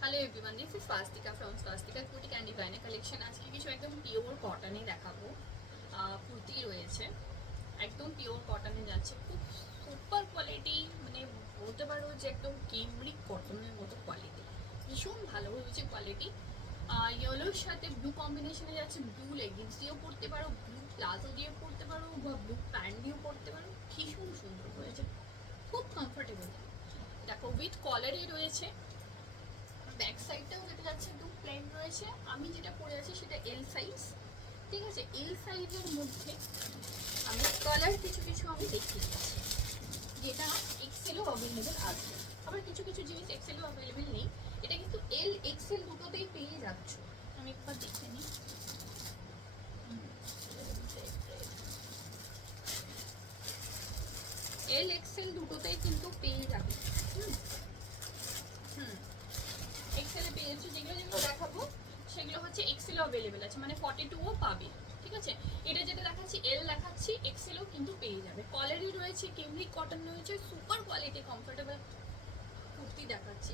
Hello everyone, this is Swastika from Swastika kurti candy designer collection. আজকে কিছু একদম পিওর কটনে দেখাবো। কুর্তি রয়েছে, একদম পিওর কটনে যাচ্ছে, খুব সুপার কোয়ালিটি, মানে বলতে পারো যে একদম কেমব্রিক কটনের মতো কোয়ালিটি, ভীষণ ভালো হয়েছে কোয়ালিটি। ইয়েলোর সাথে ব্লু কম্বিনেশনে যাচ্ছে, ব্লু লেগিংস দিয়েও পরতে পারো, ব্লু প্লাজো দিয়ে পরতে পারো, বা ব্লু প্যান্ট দিয়েও পরতে পারো, ভীষণ সুন্দর হয়েছে, খুব কমফোর্টেবল। দেখো উইথ কলারই রয়েছে, ব্যাক সাইডটাও যেটা যাচ্ছে একদম প্লেন রয়েছে। আমি যেটা পরে আছি সেটা এল সাইজ, ঠিক আছে। এল সাইজের মধ্যে আমি কালার কিছু কিছু আমি দেখিয়ে দিচ্ছি, যেটা এক্সেলও অ্যাভেলেবেল আছে, আবার কিছু কিছু জিনিস এক্সেলও অ্যাভেলেবেল নেই। এটা কিন্তু এল এক্সেল দুটোতেই পেয়ে যাচ্ছ। আমি একবার দেখে নিই। এল এক্সেল দুটোতেই কিন্তু পেয়ে যাবে। হুম হুম এক্সেলে পেয়ে যাচ্ছে। যেগুলো যেগুলো দেখাবো সেগুলো হচ্ছে এক্সেলও অ্যাভেলেবেল আছে, মানে 42ও পাবে, ঠিক আছে। এটা যেটা দেখাচ্ছি এল দেখাচ্ছি, এক্সেলও কিন্তু পেয়ে যাবে। কলারই রয়েছে, কেমব্রিক কটন রয়েছে, সুপার কোয়ালিটি কমফোর্টেবল কুর্তি দেখাচ্ছি।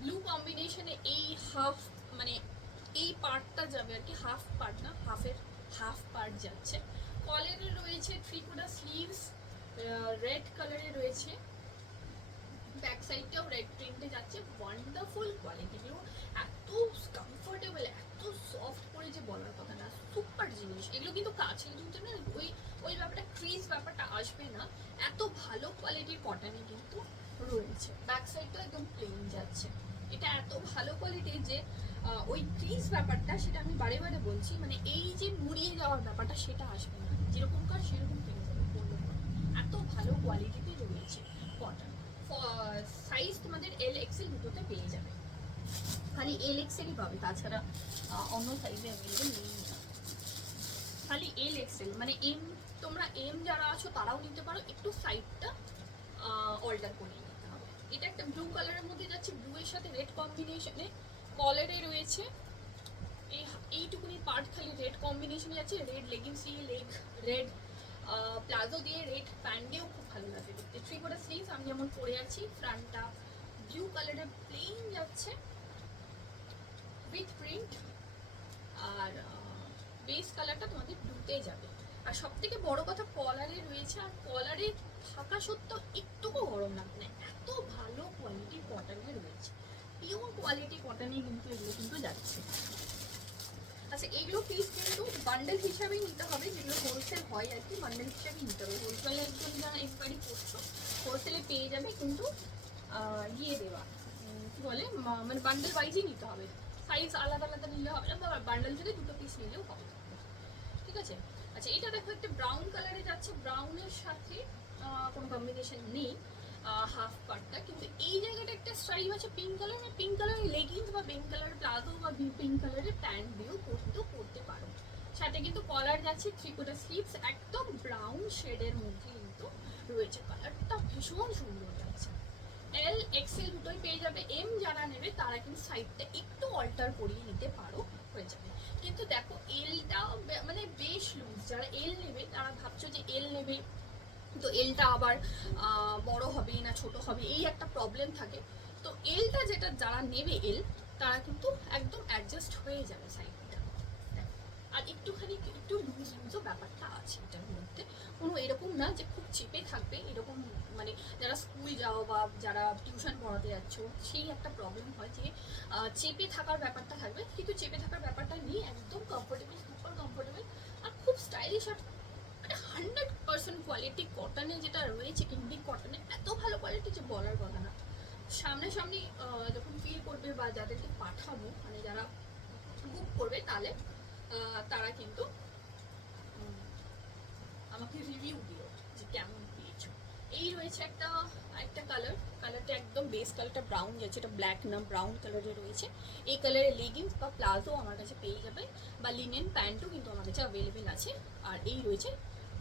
ব্লু কম্বিনেশনে এই হাফ, মানে এই পার্টটা যাবে আর কি, হাফ পার্ট না, হাফ পার্ট যাচ্ছে। কলারে রয়েছে থ্রি কোয়ার্টার স্লিভস, রেড কালারে রয়েছে, ব্যাক সাইডটাও রেড প্রিন্টে যাচ্ছে। ওয়ান্ডারফুল কোয়ালিটিগুলো, এত কমফোর্টেবল, এত সফট করে যে বলার কথা না, সুপার জিনিস এগুলো। কিন্তু কাছে ধুতে না ওই ওই ব্যাপারটা, ক্রিজ ব্যাপারটা আসবে না, এত ভালো কোয়ালিটির কটনে কিন্তু রয়েছে। ব্যাক সাইডটা একদম প্লেন যাচ্ছে। এটা এত ভালো কোয়ালিটির যে ওই ক্রিজ ব্যাপারটা, সেটা আমি বারে বারে বলছি, মানে এই যে মুড়িয়ে যাওয়ার ব্যাপারটা সেটা আসবে না, যেরকম কার সেরকম পেয়ে যাবে, এত ভালো কোয়ালিটিতে রয়েছে কটন। সাইজ তোমাদের এল এক্সেল দুটোতে পেয়ে যাবে, খালি এল এক্সেলই পাবে, তাছাড়া অন্য সাইজে অ্যাভেলেবেল নেই না, খালি এল এক্সেল। মানে এম, তোমরা এম যারা আছো তারাও নিতে পারো, একটু সাইডটা অল্টার করে নিতে হবে। এটা একটা ব্লু কালারের মধ্যে যাচ্ছে, ব্লু এর সাথে রেড কম্বিনেশনে, কলারে রয়েছে এইটুকুনি পার্ট খালি রেড কম্বিনেশনে যাচ্ছে, রেড লেগিংস দিয়ে, লেগ রেড প্লাজো দিয়ে, রেড প্যান্ট দিয়েও খুব ভালো লাগে দেখতে। থ্রি কোয়ার্টার স্লিভস আমি যেমন পরে আছি, ফ্রন্টটা ব্লু কালারের প্লেন যাচ্ছে উইথ প্রিন্ট, আর বেস কালারটা তোমাদের ব্লুতে যাবে। আর সব থেকে বড় কথা কলারে রয়েছে, আর কলারে থাকা সত্ত্বেও একটুকু গরম লাগবে না, এত ভালো কোয়ালিটির কটনে রয়েছে, পিওর কোয়ালিটি কটনে কিন্তু এগুলো কিন্তু যাচ্ছে। আচ্ছা, এইগুলো পিস কিন্তু বান্ডেল হিসাবেই নিতে হবে, যেগুলো হোলসেল হয় আর কি, বান্ডেল হিসাবেই নিতে হবে। হোলসেলের জন্য যারা এনকোয়ারি করছো, হোলসেলে পেয়ে যাবে, কিন্তু ইয়ে দেওয়া কি বলে, মানে বান্ডেল ওয়াইজই নিতে হবে, সাইজ আলাদা আলাদা নিলে হবে না, বা বান্ডেল থেকে দুটো পিস নিলেও হবে, ঠিক আছে। আচ্ছা, এটা দেখো একটা ব্রাউন কালারে যাচ্ছে, ব্রাউনের সাথে কোনো কম্বিনেশন নেই হাফ পার্টটা, কিন্তু এই জায়গাটা একটা স্টাইল আছে পিঙ্ক কালার, পিঙ্ক কালারের লেগিংস বা পিঙ্ক কালারের প্লাজো বা পিঙ্ক কালারের প্যান্ট দিয়েও পরতে পারো। সাথে কিন্তু কলার যাচ্ছে, থ্রি কোয়ার্টার স্লিভস, একদম ব্রাউন শেডের মধ্যে কিন্তু রয়েছে, কালারটা ভীষণ সুন্দর যাচ্ছে। এল এক্সেল দুটোই পেয়ে যাবে। এম যারা নেবে তারা কিন্তু সাইডটা একটু অল্টার করিয়ে নিতে পারো, হয়ে যাবে। কিন্তু দেখো এলটা মানে বেশ লুজ, যারা এল নেবে তারা ভাবছো যে এল নেবে তো এলটা আবার বড় হবে না ছোট হবে, এই একটা প্রবলেম থাকে। তো এলটা যেটা যারা নেবে এল, তারা কিন্তু একদম অ্যাডজাস্ট হয়ে যাবে সাইডটা। আর একটুখানি একটু লুজ লুজও ব্যাপারটা আছে এটার মধ্যে, কোনো এরকম না যে খুব চেপে থাকবে এরকম। মানে যারা স্কুল যাও বা যারা টিউশন পড়াতে যাচ্ছ, সেই একটা প্রবলেম হয় যে চেপে থাকার ব্যাপারটা থাকবে, কিন্তু চেপে থাকার ব্যাপারটা নেই, একদম কমফোর্টেবল, সুপার কমফোর্টেবল, আর খুব স্টাইলিশ। আর মানে 100% কোয়ালিটি কটনে যেটা রয়েছে, কিম্বিক কটনে এত ভালো কোয়ালিটি যে বলার কথা না। সামনাসামনি যখন ফিল করবে বা যাদেরকে পাঠাবো, মানে যারা বুক করবে, তাহলে তারা কিন্তু আমাকে রিভিউ দিও যে কেমন পেয়েছো। এই রয়েছে একটা একটা কালার, কালারটা একদম বেস কালারটা ব্রাউন যাচ্ছে, এটা ব্ল্যাক না ব্রাউন কালারে রয়েছে। এই কালারের লেগিংস বা প্লাজো আমার কাছে পেয়ে যাবে, বা লিনেন প্যান্টও কিন্তু আমার কাছে অ্যাভেলেবেল আছে। আর এই রয়েছে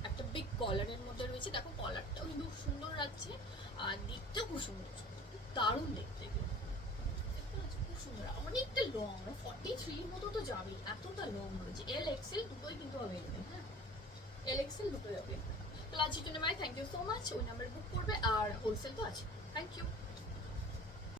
একটা বিগ কলারের মধ্যে রয়েছে, দেখো কলারটাও কিন্তু সুন্দর লাগছে, আর দেখতেও খুব সুন্দর, দারুণ দেখতে, খুব সুন্দর, অনেকটা লং, 43 মতো তো যাবেই, এতটা লং রয়েছে। এল এক্সেল দুটোই কিন্তু অ্যাভেলেবেল, হ্যাঁ, এল এক্সেল দুটোই অ্যাভেলেবেল। তো আজকের জন্য ভাই থ্যাংক ইউ সো মাচ, ওই নাম্বারে বুক করবে, আর হোলসেল তো আছে। Thank you.